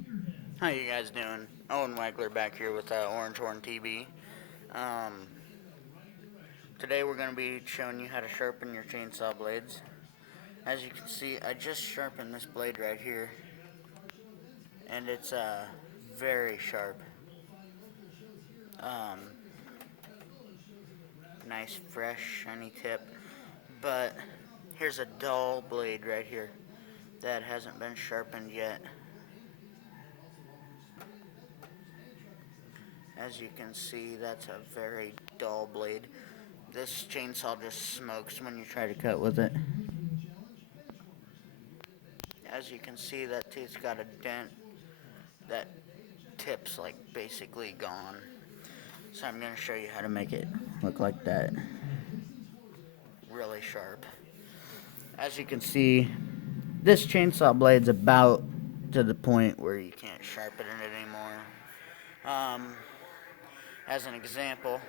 How you guys doing? Owen Wagler back here with Orange Horn TV. Um, Today we're going to be showing you how to sharpen your chainsaw blades. As you can see, I just sharpened this blade right here, and it's very sharp. Um, Nice, fresh, shiny tip. But here's a dull blade right here that hasn't been sharpened yet. As you can see, that's a very dull blade. This chainsaw just smokes when you try to cut with it. As you can see, that tooth's got a dent. That tip's like basically gone. So I'm going to show you how to make it look like that. Really sharp. As you can see, this chainsaw blade's about to the point where you can't sharpen it anymore. Um, as an example,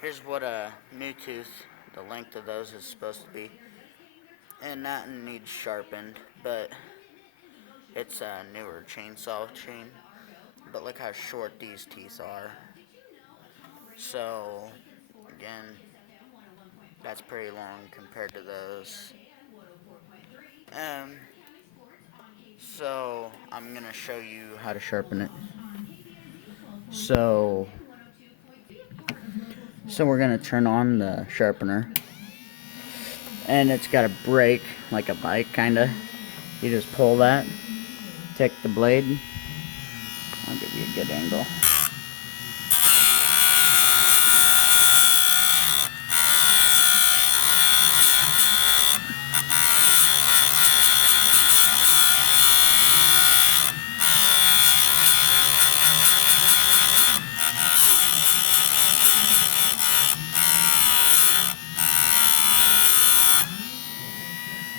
here's what a new tooth, the length of those is supposed to be. And that needs sharpened, but it's a newer chainsaw chain. But look how short these teeth are. So, again, that's pretty long compared to those. Um, so, I'm going to show you how to sharpen it. So, we're going to turn on the sharpener. And it's got a brake, like a bike, kind of. You just pull that, take the blade. I'll give you a good angle.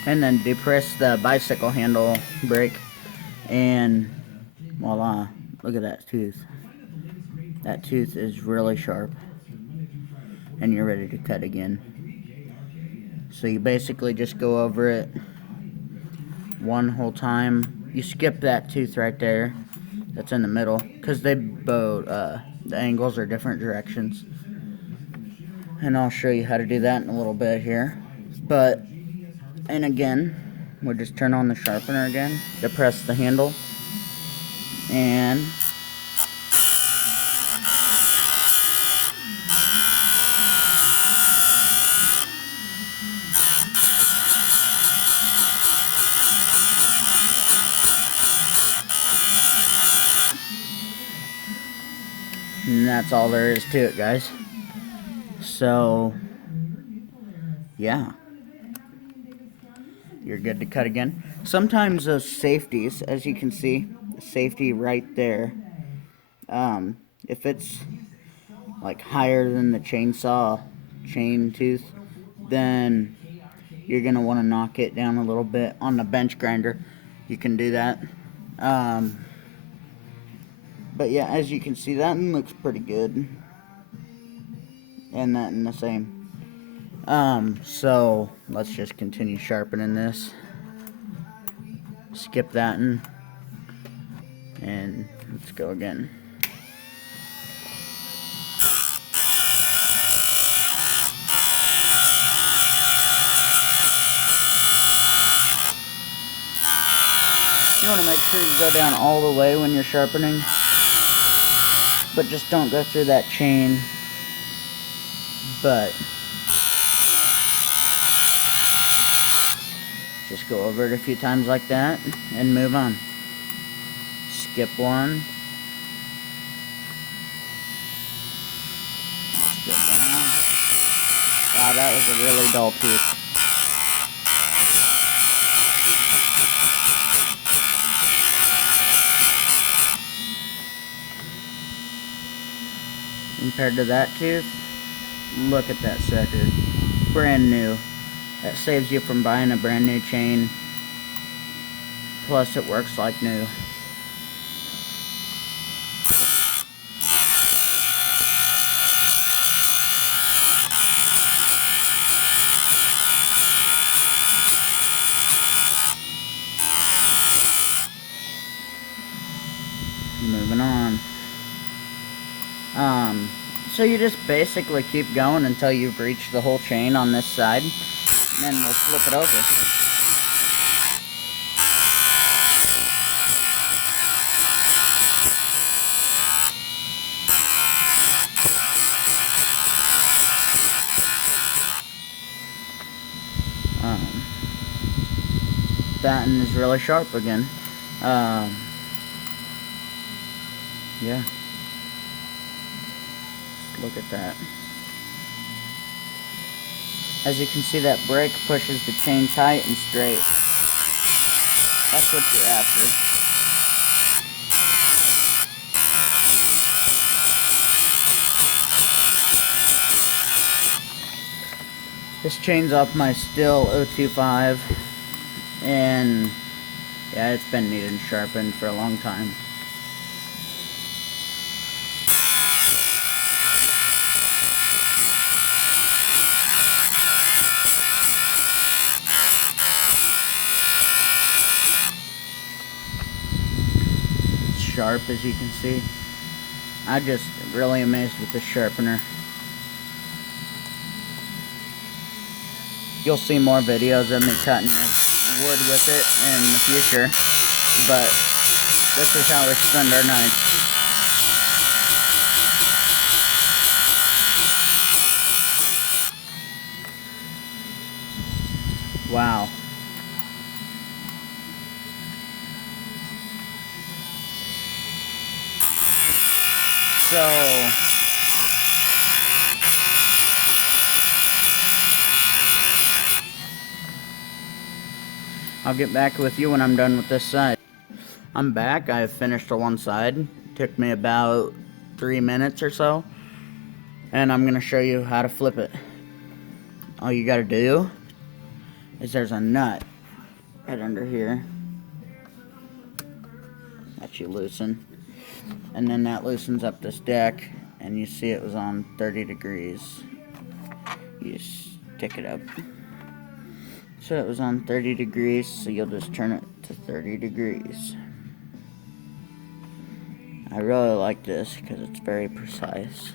And then depress the bicycle handle brake, and voila, look at that tooth. That tooth is really sharp, and you're ready to cut again. So you basically just go over it one whole time. You skip that tooth right there that's in the middle, because they both, the angles are different directions. And I'll show you how to do that in a little bit here. But, and again, we'll just turn on the sharpener again, depress the handle, and that's all there is to it, guys. So, yeah, you're good to cut again. Sometimes those safeties, as you can see, the safety right there, if it's like higher than the chainsaw chain tooth, then you're gonna want to knock it down a little bit. On the bench grinder, you can do that. But yeah, as you can see, that one looks pretty good, and that in the same. So let's just continue sharpening this. Skip that one, and let's go again. You want to make sure you go down all the way when you're sharpening, but just don't go through that chain. But just go over it a few times like that and move on. Skip one. Skip down. Wow, that was a really dull tooth. Compared to that tooth, look at that sucker. Brand new. That saves you from buying a brand new chain. Plus it works like new. Moving on. So you just basically keep going until you've reached the whole chain on this side, and then we'll flip it over. That end is really sharp again. Yeah. Just look at that. As you can see, that brake pushes the chain tight and straight. That's what you're after. This chain's off my Stihl 025, and yeah, it's been needed sharpened for a long time. It's sharp, as you can see. I'm just really amazed with this sharpener. You'll see more videos of me cutting wood with it in the future, but this is how we spend our nights. Wow. So, I'll get back with you when I'm done with this side. I'm back. I have finished the one side. It took me about 3 minutes or so. And I'm going to show you how to flip it. All you got to do is there's a nut right under here that you loosen. And then that loosens up this deck. And you see it was on 30 degrees. You stick it up. So it was on 30 degrees, so you'll just turn it to 30 degrees. I really like this because it's very precise.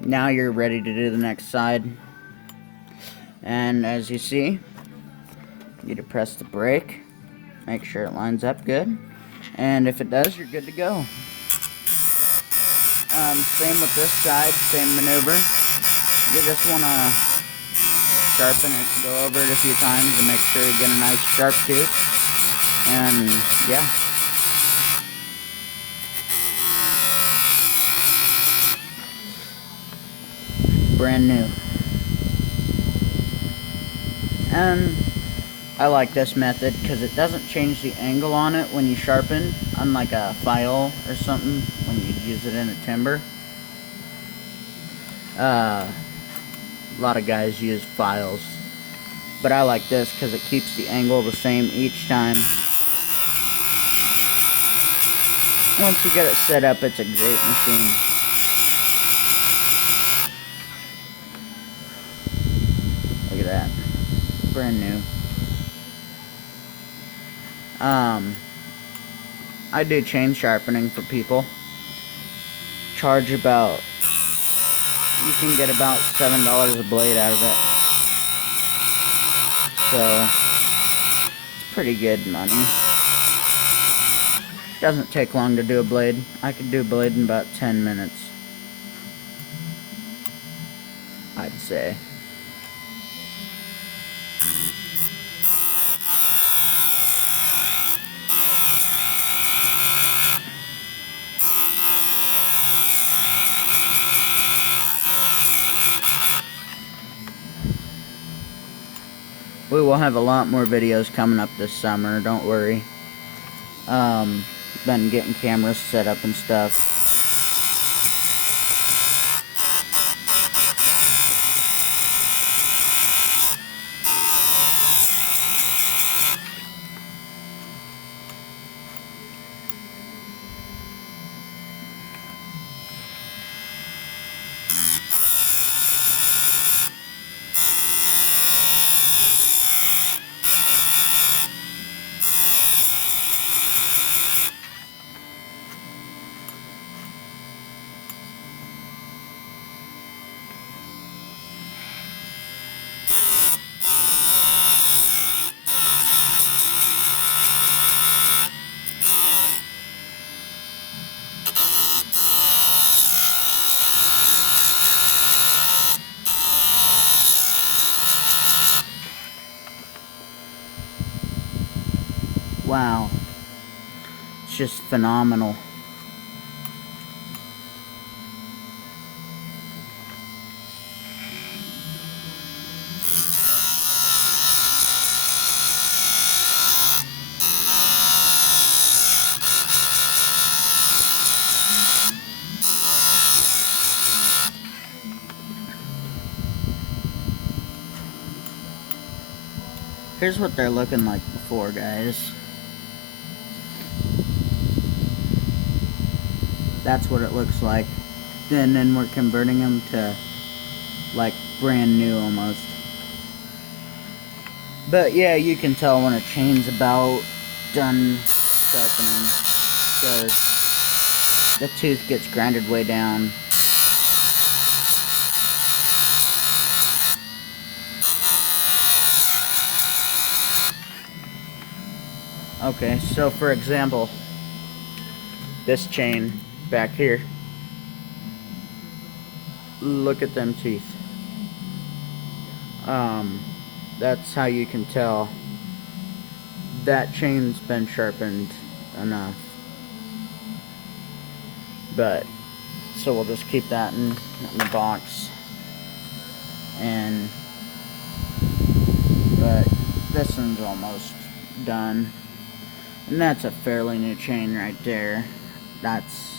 Now you're ready to do the next side. And as you see, you depress the brake, make sure it lines up good, and if it does, you're good to go. Same with this side, same maneuver. You just want to sharpen it, go over it a few times and make sure you get a nice sharp tooth. And yeah. Brand new. And I like this method because it doesn't change the angle on it when you sharpen, unlike a file or something when you use it in a timber. A lot of guys use files, but I like this because it keeps the angle the same each time. Once you get it set up, it's a great machine. Look at that. Brand new. I do chain sharpening for people. Charge about, you can get about $7 a blade out of it. So, it's pretty good money. Doesn't take long to do a blade. I could do a blade in about 10 minutes. I'd say. We will have a lot more videos coming up this summer, don't worry. Been getting cameras set up and stuff. Wow. It's just phenomenal. Here's what they're looking like before, guys. That's what it looks like. And then we're converting them to like brand new almost. But yeah, you can tell when a chain's about done sharpening because the tooth gets grinded way down. Okay, so for example, this chain back here, look at them teeth. That's how you can tell that chain's been sharpened enough. But so we'll just keep that in the box. But this one's almost done. And that's a fairly new chain right there. That's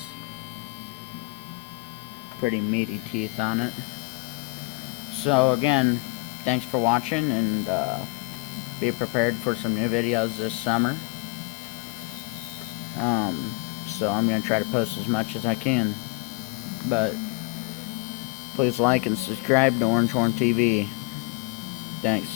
pretty meaty teeth on it. So again, thanks for watching, and be prepared for some new videos this summer. So I'm going to try to post as much as I can. But please like and subscribe to Orange Horn TV. Thanks.